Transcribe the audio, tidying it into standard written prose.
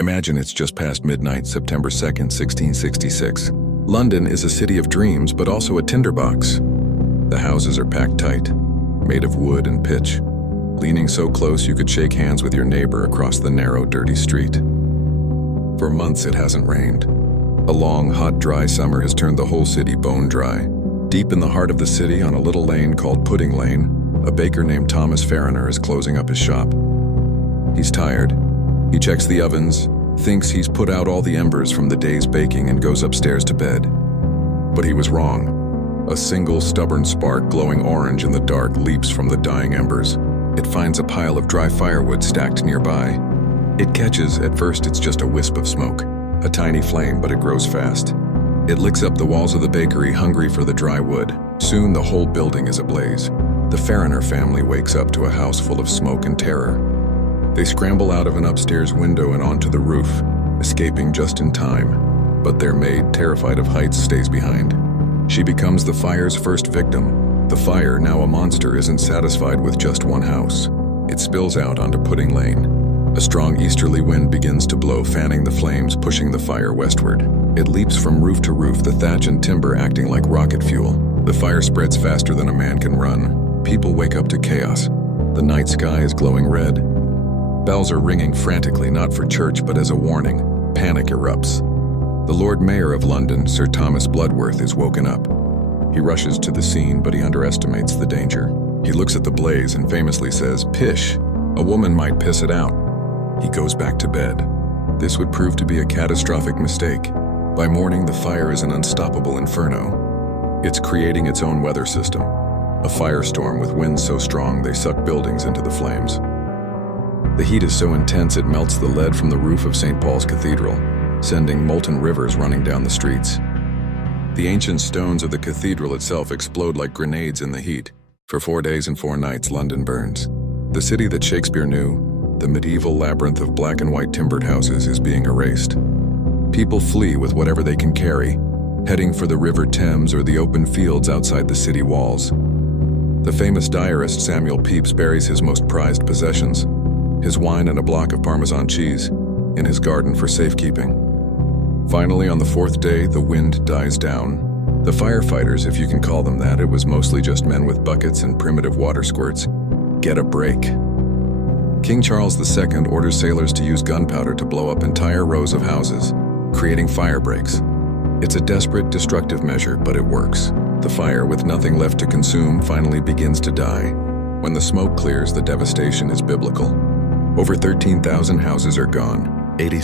Imagine it's just past midnight, September 2nd, 1666. London is a city of dreams, but also a tinderbox. The houses are packed tight, made of wood and pitch, leaning so close you could shake hands with your neighbor across the narrow, dirty street. For months it hasn't rained. A long, hot, dry summer has turned the whole city bone dry. Deep in the heart of the city, on a little lane called Pudding Lane, a baker named Thomas Farriner is closing up his shop. He's tired. He checks the ovens, thinks he's put out all the embers from the day's baking, and goes upstairs to bed. But he was wrong. A single stubborn spark glowing orange in the dark leaps from the dying embers. It finds a pile of dry firewood stacked nearby. It catches. At first it's just a wisp of smoke, a tiny flame, but it grows fast. It licks up the walls of the bakery, hungry for the dry wood. Soon the whole building is ablaze. The Farriner family wakes up to a house full of smoke and terror. They scramble out of an upstairs window and onto the roof, escaping just in time. But their maid, terrified of heights, stays behind. She becomes the fire's first victim. The fire, now a monster, isn't satisfied with just one house. It spills out onto Pudding Lane. A strong easterly wind begins to blow, fanning the flames, pushing the fire westward. It leaps from roof to roof, the thatch and timber acting like rocket fuel. The fire spreads faster than a man can run. People wake up to chaos. The night sky is glowing red. Bells are ringing frantically, not for church, but as a warning. Panic erupts. The Lord Mayor of London, Sir Thomas Bloodworth, is woken up. He rushes to the scene, but he underestimates the danger. He looks at the blaze and famously says, "Pish! A woman might piss it out." He goes back to bed. This would prove to be a catastrophic mistake. By morning, the fire is an unstoppable inferno. It's creating its own weather system. A firestorm with winds so strong they suck buildings into the flames. The heat is so intense it melts the lead from the roof of St. Paul's Cathedral, sending molten rivers running down the streets. The ancient stones of the cathedral itself explode like grenades in the heat. For 4 days and 4 nights, London burns. The city that Shakespeare knew, the medieval labyrinth of black and white timbered houses, is being erased. People flee with whatever they can carry, heading for the River Thames or the open fields outside the city walls. The famous diarist Samuel Pepys buries his most prized possessions, his wine and a block of Parmesan cheese, in his garden for safekeeping. Finally, on the 4th day, the wind dies down. The firefighters, if you can call them that, it was mostly just men with buckets and primitive water squirts, get a break. King Charles II orders sailors to use gunpowder to blow up entire rows of houses, creating fire breaks. It's a desperate, destructive measure, but it works. The fire, with nothing left to consume, finally begins to die. When the smoke clears, the devastation is biblical. Over 13,000 houses are gone. 80